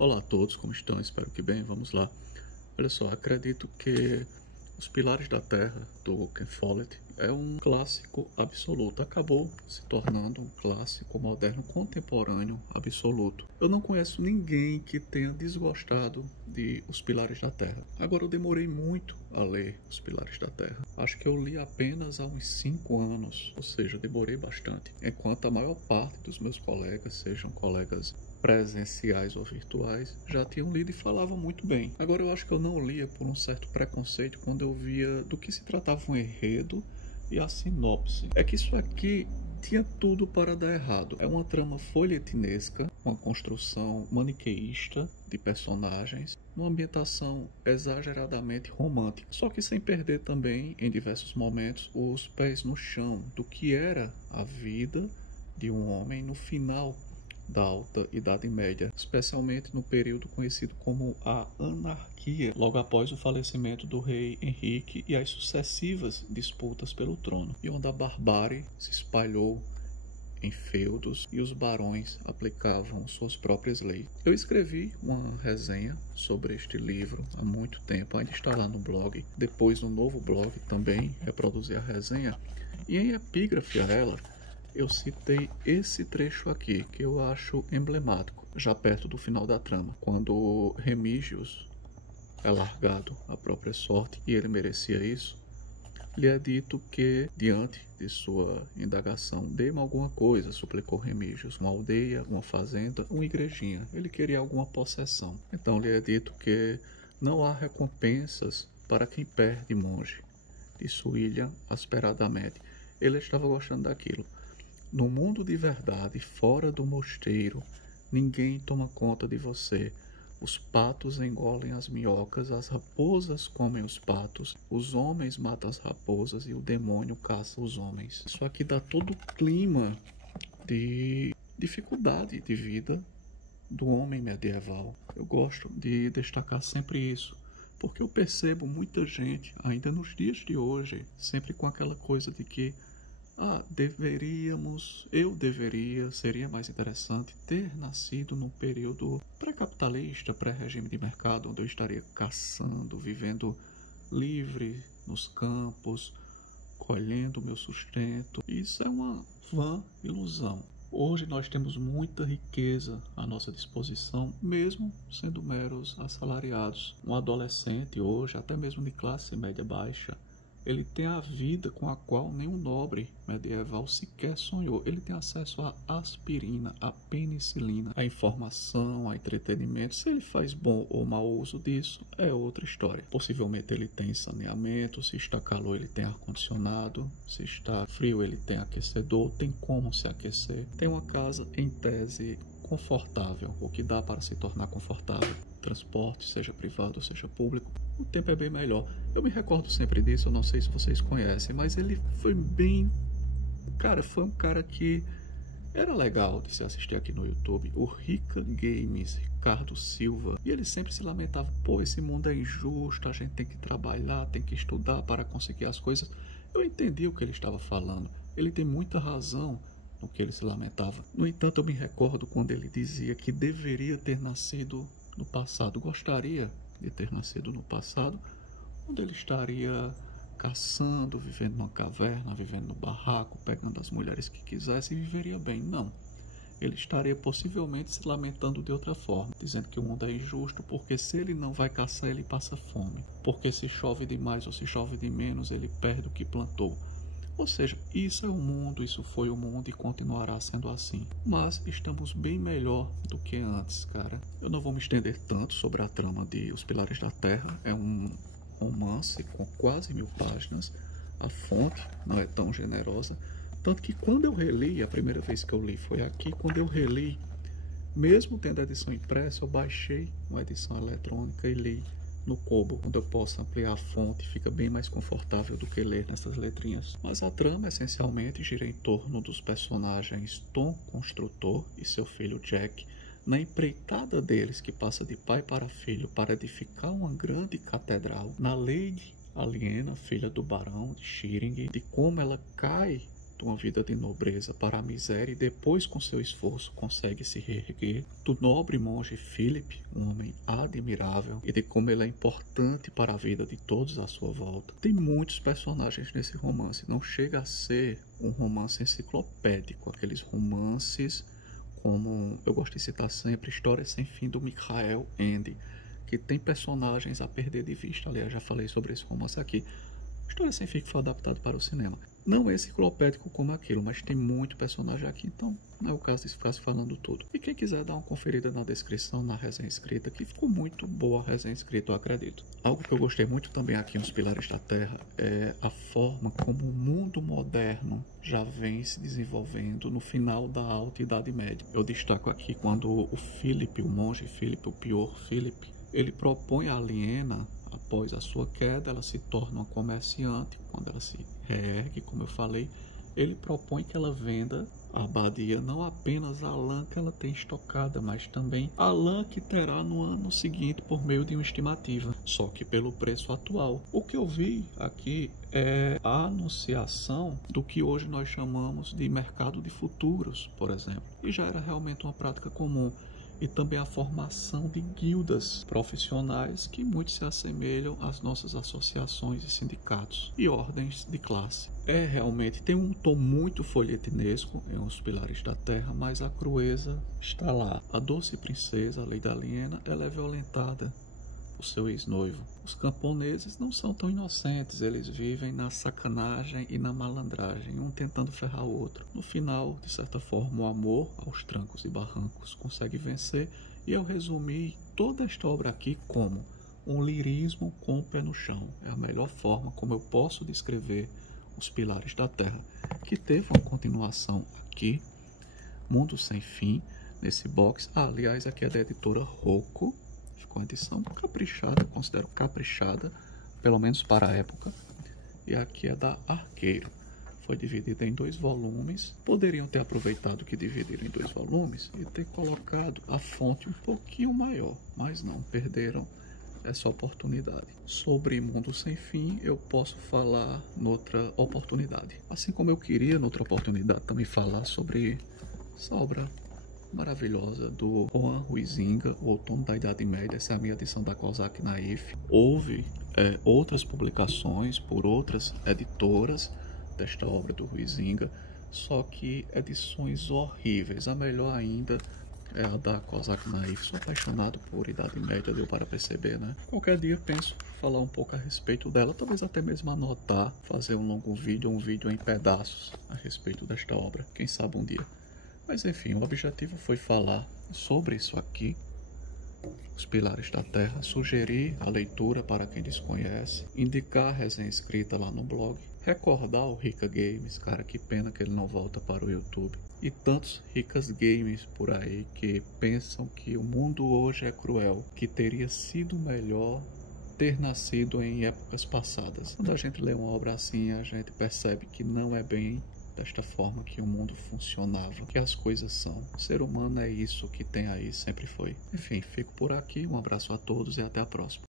Olá a todos, como estão? Espero que bem. Vamos lá. Olha só, acredito que Os Pilares da Terra, do Ken Follett, é um clássico absoluto. Acabou se tornando um clássico moderno contemporâneo absoluto. Eu não conheço ninguém que tenha desgostado de Os Pilares da Terra. Agora, eu demorei muito a ler Os Pilares da Terra. Acho que eu li apenas há uns 5 anos, ou seja, demorei bastante. Enquanto a maior parte dos meus colegas, sejam colegas presenciais ou virtuais, já tinham lido e falavam muito bem. Agora eu acho que eu não lia por um certo preconceito quando eu via do que se tratava um enredo e a sinopse. É que isso aqui tinha tudo para dar errado. É uma trama folhetinesca, uma construção maniqueísta de personagens, uma ambientação exageradamente romântica, só que sem perder também, em diversos momentos, os pés no chão do que era a vida de um homem no final da Alta Idade Média, especialmente no período conhecido como a Anarquia, logo após o falecimento do rei Henrique e as sucessivas disputas pelo trono, e onde a barbárie se espalhou em feudos e os barões aplicavam suas próprias leis. Eu escrevi uma resenha sobre este livro há muito tempo, ainda está lá no blog. Depois, no novo blog, também reproduzi a resenha, e em epígrafe a ela, eu citei esse trecho aqui, que eu acho emblemático, já perto do final da trama, quando Remígios é largado à própria sorte, e ele merecia isso. Lhe é dito que, diante de sua indagação, dê-me alguma coisa, suplicou Remígios, uma aldeia, uma fazenda, uma igrejinha. Ele queria alguma possessão. Então lhe é dito que não há recompensas para quem perde monge, disse William asperadamente. Ele estava gostando daquilo. No mundo de verdade, fora do mosteiro, ninguém toma conta de você. Os patos engolem as minhocas, as raposas comem os patos, os homens matam as raposas e o demônio caça os homens. Isso aqui dá todo o clima de dificuldade de vida do homem medieval. Eu gosto de destacar sempre isso, porque eu percebo muita gente, ainda nos dias de hoje, sempre com aquela coisa de que eu deveria, seria mais interessante ter nascido num período pré-capitalista, pré-regime de mercado, onde eu estaria caçando, vivendo livre nos campos, colhendo meu sustento. Isso é uma vã ilusão. Hoje nós temos muita riqueza à nossa disposição, mesmo sendo meros assalariados. Um adolescente hoje, até mesmo de classe média baixa, ele tem a vida com a qual nenhum nobre medieval sequer sonhou. Ele tem acesso à aspirina, à penicilina, à informação, a entretenimento. Se ele faz bom ou mau uso disso, é outra história. Possivelmente ele tem saneamento, se está calor ele tem ar-condicionado, se está frio ele tem aquecedor, tem como se aquecer. Tem uma casa, em tese, confortável, o que dá para se tornar confortável. Transporte, seja privado ou seja público, o tempo é bem melhor. Eu me recordo sempre disso, eu não sei se vocês conhecem, mas ele foi bem... Cara, foi um cara que era legal de se assistir aqui no YouTube, o Rica Games, Ricardo Silva, e ele sempre se lamentava, pô, esse mundo é injusto, a gente tem que trabalhar, tem que estudar para conseguir as coisas. Eu entendi o que ele estava falando, ele tem muita razão no que ele se lamentava. No entanto, eu me recordo quando ele dizia que deveria ter nascido no passado, gostaria de ter nascido no passado, onde ele estaria caçando, vivendo numa caverna, vivendo no barraco, pegando as mulheres que quisesse e viveria bem. Não. Ele estaria possivelmente se lamentando de outra forma, dizendo que o mundo é injusto porque se ele não vai caçar, ele passa fome. Porque se chove demais ou se chove de menos, ele perde o que plantou. Ou seja, isso é o mundo, isso foi o mundo e continuará sendo assim. Mas estamos bem melhor do que antes, cara. Eu não vou me estender tanto sobre a trama de Os Pilares da Terra. É um romance com quase 1000 páginas. A fonte não é tão generosa. Tanto que quando eu reli, a primeira vez que eu li foi aqui, quando eu reli, mesmo tendo a edição impressa, eu baixei uma edição eletrônica e li no Kobo, onde eu posso ampliar a fonte, fica bem mais confortável do que ler nessas letrinhas. Mas a trama essencialmente gira em torno dos personagens Tom Construtor e seu filho Jack, na empreitada deles que passa de pai para filho para edificar uma grande catedral, na Lady Aliena, filha do barão de Shirring, de como ela cai de uma vida de nobreza para a miséria e depois, com seu esforço, consegue se reerguer, do nobre monge Philip, um homem admirável, e de como ele é importante para a vida de todos à sua volta. Tem muitos personagens nesse romance, não chega a ser um romance enciclopédico, aqueles romances como eu gosto de citar sempre, História Sem Fim do Michael Ende, que tem personagens a perder de vista. Aliás, já falei sobre esse romance aqui. História Sem Fim que foi adaptado para o cinema. Não é enciclopédico como aquilo, mas tem muito personagem aqui, então não é o caso de ficar se falando tudo. E quem quiser dar uma conferida na descrição, na resenha escrita, que ficou muito boa a resenha escrita, eu acredito. Algo que eu gostei muito também aqui nos Pilares da Terra é a forma como o mundo moderno já vem se desenvolvendo no final da Alta Idade Média. Eu destaco aqui quando o Philip, o monge Philip, o pior Philip, ele propõe a Aliena. Após a sua queda, ela se torna uma comerciante. Quando ela se reergue, como eu falei, ele propõe que ela venda à abadia não apenas a lã que ela tem estocada, mas também a lã que terá no ano seguinte por meio de uma estimativa, só que pelo preço atual. O que eu vi aqui é a anunciação do que hoje nós chamamos de mercado de futuros, por exemplo, e já era realmente uma prática comum. E também a formação de guildas profissionais que muito se assemelham às nossas associações e sindicatos e ordens de classe. Realmente, tem um tom muito folhetinesco em Os Pilares da Terra, mas a crueza está lá. A doce princesa, a Lady Aliena, ela é violentada por seu ex-noivo. Os camponeses não são tão inocentes, eles vivem na sacanagem e na malandragem, um tentando ferrar o outro. No final, de certa forma, o amor, aos trancos e barrancos, consegue vencer, e eu resumi toda esta obra aqui como um lirismo com o pé no chão. É a melhor forma como eu posso descrever Os Pilares da Terra, que teve uma continuação aqui, Mundo Sem Fim, nesse box. Aliás, aqui é da editora Rocco, com edição caprichada, considero caprichada, pelo menos para a época. E aqui é da Arqueiro. Foi dividida em 2 volumes. Poderiam ter aproveitado que dividiram em 2 volumes e ter colocado a fonte um pouquinho maior, mas não, perderam essa oportunidade. Sobre Mundo Sem Fim, eu posso falar noutra oportunidade. Assim como eu queria, noutra oportunidade, também falar sobre essa obra maravilhosa do Juan Huizinga, O Outono da Idade Média. Essa é a minha edição da Kozak Naif. Houve outras publicações por outras editoras desta obra do Huizinga, só que edições horríveis. A melhor ainda é a da Kozak Naif. Sou apaixonado por Idade Média, deu para perceber, né? Qualquer dia penso falar um pouco a respeito dela, talvez até mesmo anotar, fazer um longo vídeo, um vídeo em pedaços a respeito desta obra, quem sabe um dia. Mas enfim, o objetivo foi falar sobre isso aqui, Os Pilares da Terra, sugerir a leitura para quem desconhece, indicar a resenha escrita lá no blog, recordar o Rica Games, cara, que pena que ele não volta para o YouTube, e tantos Ricas Games por aí que pensam que o mundo hoje é cruel, que teria sido melhor ter nascido em épocas passadas. Quando a gente lê uma obra assim, a gente percebe que não é bem desta forma que o mundo funcionava, que as coisas são. O ser humano é isso que tem aí, sempre foi. Enfim, fico por aqui, um abraço a todos e até a próxima.